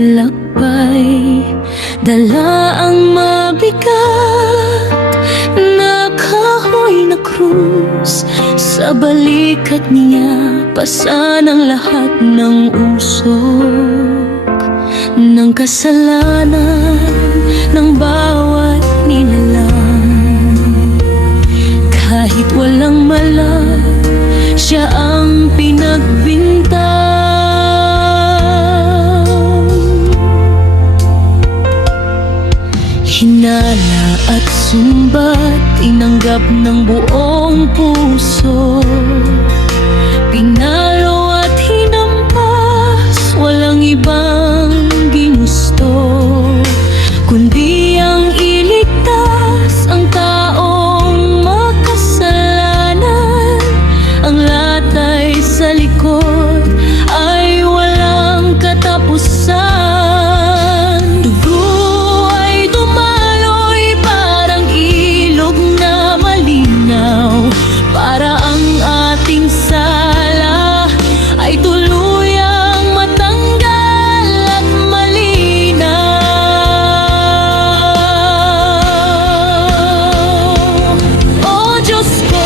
naglakbay, dala ang mabigat na kahoy na krus. Sa balikat niya pasan ang lahat ng usok ng kasalanan ng bawat nilalang. Kahit walang malag, siya ang pinagbintang. Hinala at sumbat, tinanggap ng buong puso. Pinalo at hinampas, walang ibang ginusto kundi ang iligtas ang taong makasalanan. Ang latay sa likod ay walang katapusan. Dugo ay dumaloy parang ilog na malinaw, para ang ating sala ay tuluyang matanggal at malinaw. O Diyos ko,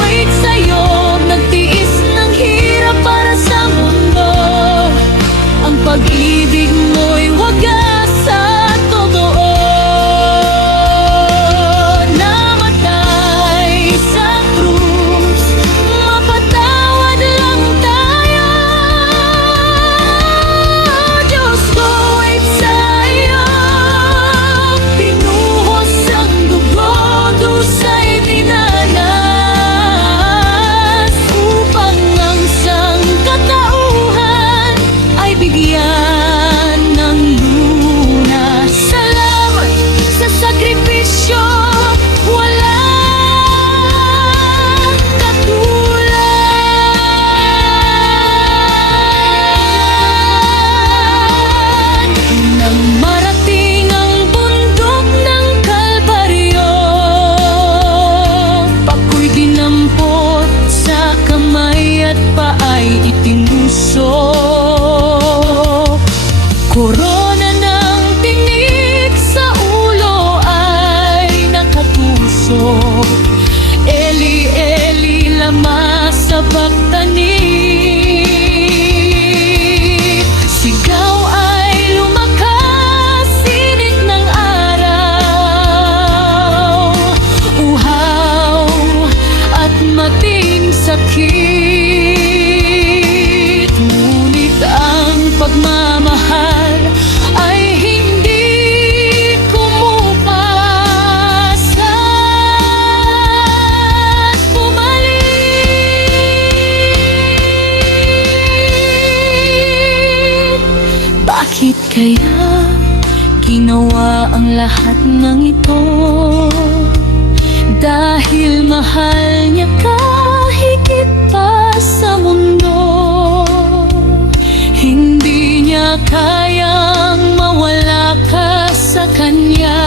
wait sa'yo, nagtiis ng hirap para sa mundo. Ang pag-ibig mo'y wagas at totoo. Namatay sa krus, mapatawad lang tayo. Diyos ko, wait sa'yo, pinuhos ang dugo, dusa'y dinanas, upang ang sangkatauhan ay bigyan ng lunas. Salamat sa sakripisyo, walang katulad. Nang marating ang bundok ng Kalbaryo, pako'y dinampot sa kamay at paay itinusok. Korona ng tinik sa ulo ay nakatusok. Eli, Eli, lama sabachthani. Sigaw ay lumakas, sinit ng araw, uhaw at mating sakit. Ngunit ang pagmamahal ay hindi kumupas at bumalik. Bakit kaya ginawa ang lahat ng ito? Dahil mahal niya ka higit pa sa mundo. Hindi niya kayang mawala ka sa kanya,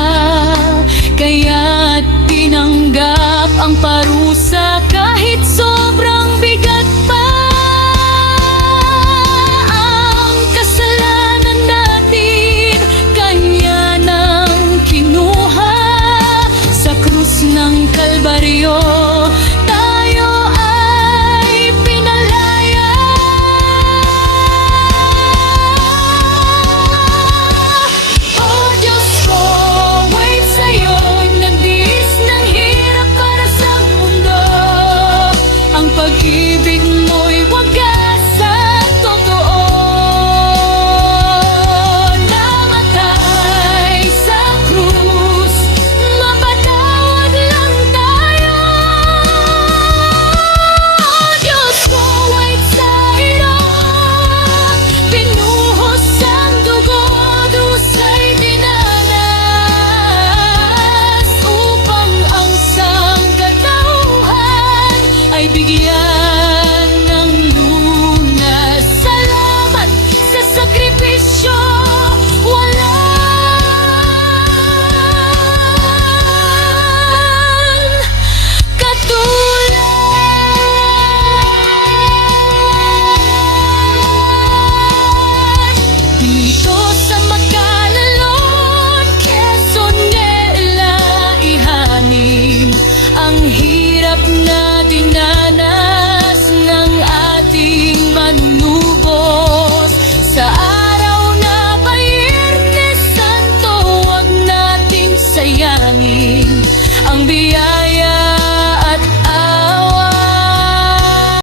kaya't tinanggap ang parusa kahit sobrang bigat pa. Ang kasalanan natin kanya nang kinuha sa krus ng Kalbaryo. Tayo ay pinalaya. ating ang biyaya